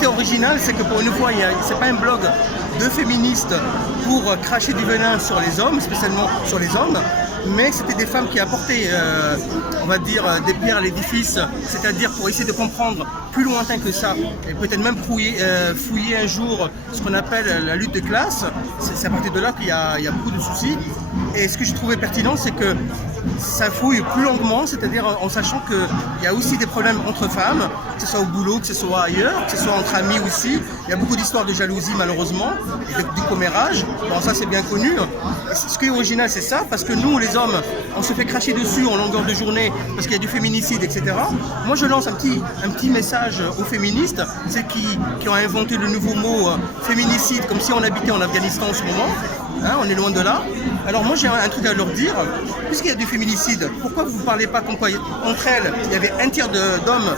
était original, c'est que pour une fois, c'est pas un blog de féministes pour cracher du venin sur les hommes, spécialement sur les hommes, mais c'était des femmes qui apportaient, on va dire, des pierres à l'édifice, c'est-à-dire pour essayer de comprendre plus lointain que ça, et peut-être même fouiller un jour ce qu'on appelle la lutte de classe. C'est à partir de là qu'il y a beaucoup de soucis. Et ce que je trouvais pertinent, c'est que ça fouille plus longuement, c'est-à-dire en sachant qu'il y a aussi des problèmes entre femmes, que ce soit au boulot, que ce soit ailleurs, que ce soit entre amis aussi. Il y a beaucoup d'histoires de jalousie malheureusement, et du commérage. Bon, ça c'est bien connu. Ce qui est original, c'est ça, parce que nous, les hommes, on se fait cracher dessus en longueur de journée parce qu'il y a du féminicide, etc. Moi, je lance un petit message aux féministes, celles qui ont inventé le nouveau mot féminicide, comme si on habitait en Afghanistan en ce moment. Hein, on est loin de là. Alors moi j'ai un truc à leur dire, puisqu'il y a du féminicide, pourquoi vous ne parlez pas comme quoi entre elles, il y avait un tiers d'hommes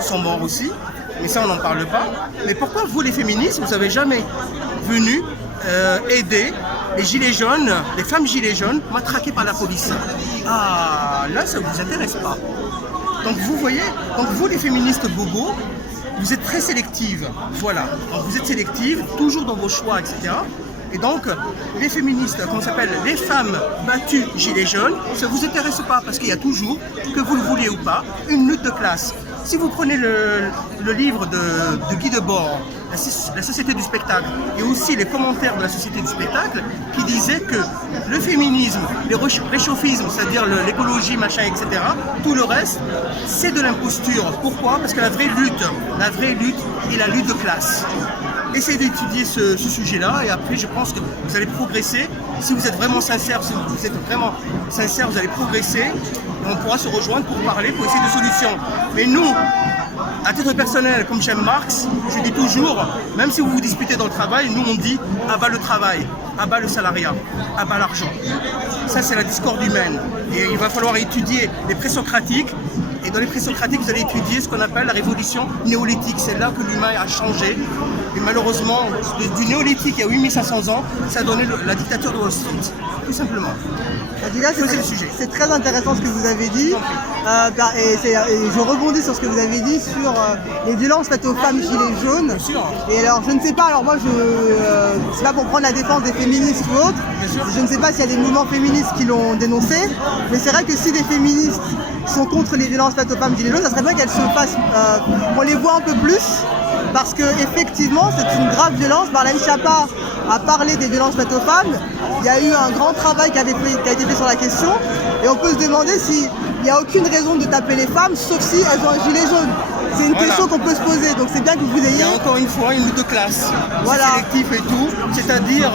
sont morts aussi, mais ça on n'en parle pas. Mais pourquoi vous les féministes, vous n'avez jamais venu aider les gilets jaunes, les femmes gilets jaunes matraquées par la police? Ah, là ça ne vous intéresse pas. Donc vous voyez, donc vous les féministes bobos, vous êtes très sélectives, voilà. Donc vous êtes sélectives, toujours dans vos choix, etc. Et donc, les féministes, comment ça s'appelle, les femmes battues gilets jaunes, ça ne vous intéresse pas parce qu'il y a toujours, que vous le vouliez ou pas, une lutte de classe. Si vous prenez le livre de Guy Debord, la société du spectacle, et aussi les commentaires de la société du spectacle, qui disaient que le féminisme, le réchauffisme, c'est-à-dire l'écologie, machin, etc., tout le reste, c'est de l'imposture. Pourquoi? Parce que la vraie lutte est la lutte de classe. Essayez d'étudier ce sujet-là et après je pense que vous allez progresser. Si vous êtes vraiment sincère, vous allez progresser et on pourra se rejoindre pour parler, pour essayer de solutions. Mais nous, à titre personnel, comme j'aime Marx, je dis toujours, même si vous vous disputez dans le travail, nous on dit à bas le travail, à bas le salariat, à bas l'argent. Ça c'est la discorde humaine et il va falloir étudier les présocratiques. Et dans les présocratiques, vous allez étudier ce qu'on appelle la révolution néolithique. C'est là que l'humain a changé. Et malheureusement, du néolithique il y a 8500 ans, ça a donné la dictature de Wall Street. Tout simplement. C'est très intéressant ce que vous avez dit. Et je rebondis sur ce que vous avez dit sur les violences faites aux femmes gilets jaunes. Bien sûr. Et alors, je ne sais pas, alors moi, c'est pas pour prendre la défense des féministes ou autres. Je ne sais pas s'il y a des mouvements féministes qui l'ont dénoncé. Mais c'est vrai que si des féministes sont contre les violences faites aux femmes gilets jaunes, ça serait bien qu'elles se fassent, on les voit un peu plus. Parce qu'effectivement, c'est une grave violence. Marlène Schiappa a parlé des violences faites aux femmes. Il y a eu un grand travail qui a été fait sur la question. Et on peut se demander s'il n'y a aucune raison de taper les femmes, sauf si elles ont un gilet jaune. C'est une question qu'on peut se poser. Donc c'est bien que vous ayez... Il y a encore une fois une lutte de classe. Voilà. Sélectif et tout. C'est-à-dire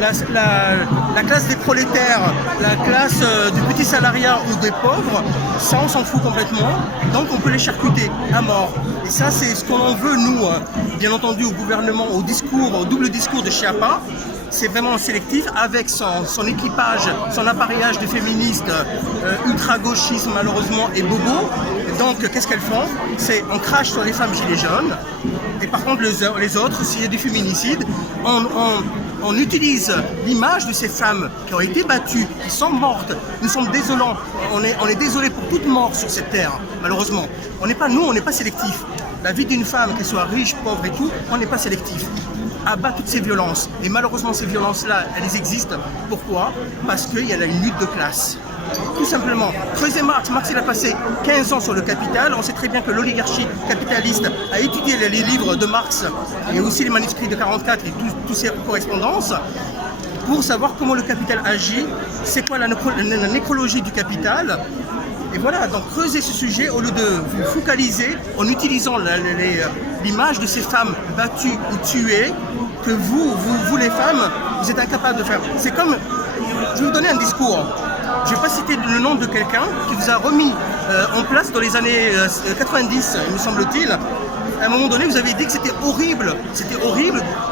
la classe des prolétaires, la classe du petit salariat ou des pauvres, ça on s'en fout complètement. Donc on peut les charcuter à mort. Et ça c'est ce qu'on veut nous, bien entendu au gouvernement, au double discours de Schiappa. C'est vraiment sélectif avec son équipage, son appareillage de féministes ultra-gauchistes malheureusement et bobos. Donc qu'est-ce qu'elles font? On crache sur les femmes gilets jaunes et par contre les autres, s'il y a du féminicide, on utilise l'image de ces femmes qui ont été battues, qui sont mortes. Nous sommes désolants, on est désolé pour toute mort sur cette terre, malheureusement. On n'est pas sélectif. La vie d'une femme, qu'elle soit riche, pauvre et tout, on n'est pas sélectif. Abat toutes ces violences. Et malheureusement, ces violences-là, elles existent. Pourquoi? Parce qu'il y a une lutte de classe. Tout simplement. Creusez Marx. Marx, il a passé 15 ans sur le capital. On sait très bien que l'oligarchie capitaliste a étudié les livres de Marx et aussi les manuscrits de 44 et toutes ces correspondances pour savoir comment le capital agit, c'est quoi la nécrologie du capital. Et voilà, donc creusez ce sujet au lieu de vous focaliser en utilisant l'image de ces femmes battues ou tuées que vous les femmes, vous êtes incapables de faire. C'est comme, je vais vous donner un discours. Je ne vais pas citer le nom de quelqu'un qui vous a remis en place dans les années 90, il me semble-t-il. À un moment donné, vous avez dit que c'était horrible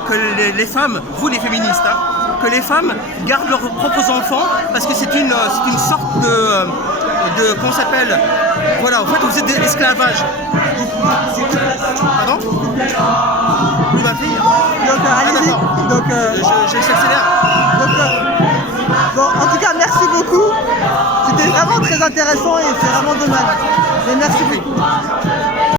que les femmes, vous les féministes, hein, que les femmes gardent leurs propres enfants parce que c'est une sorte de comment ça s'appelle, voilà, en fait vous êtes de l'esclavage. Pardon? Oui, ma fille. Donc allez-y. Donc je s'accélère. Bon, en tout cas, merci beaucoup. C'était vraiment très intéressant et c'est vraiment dommage. Mais merci beaucoup.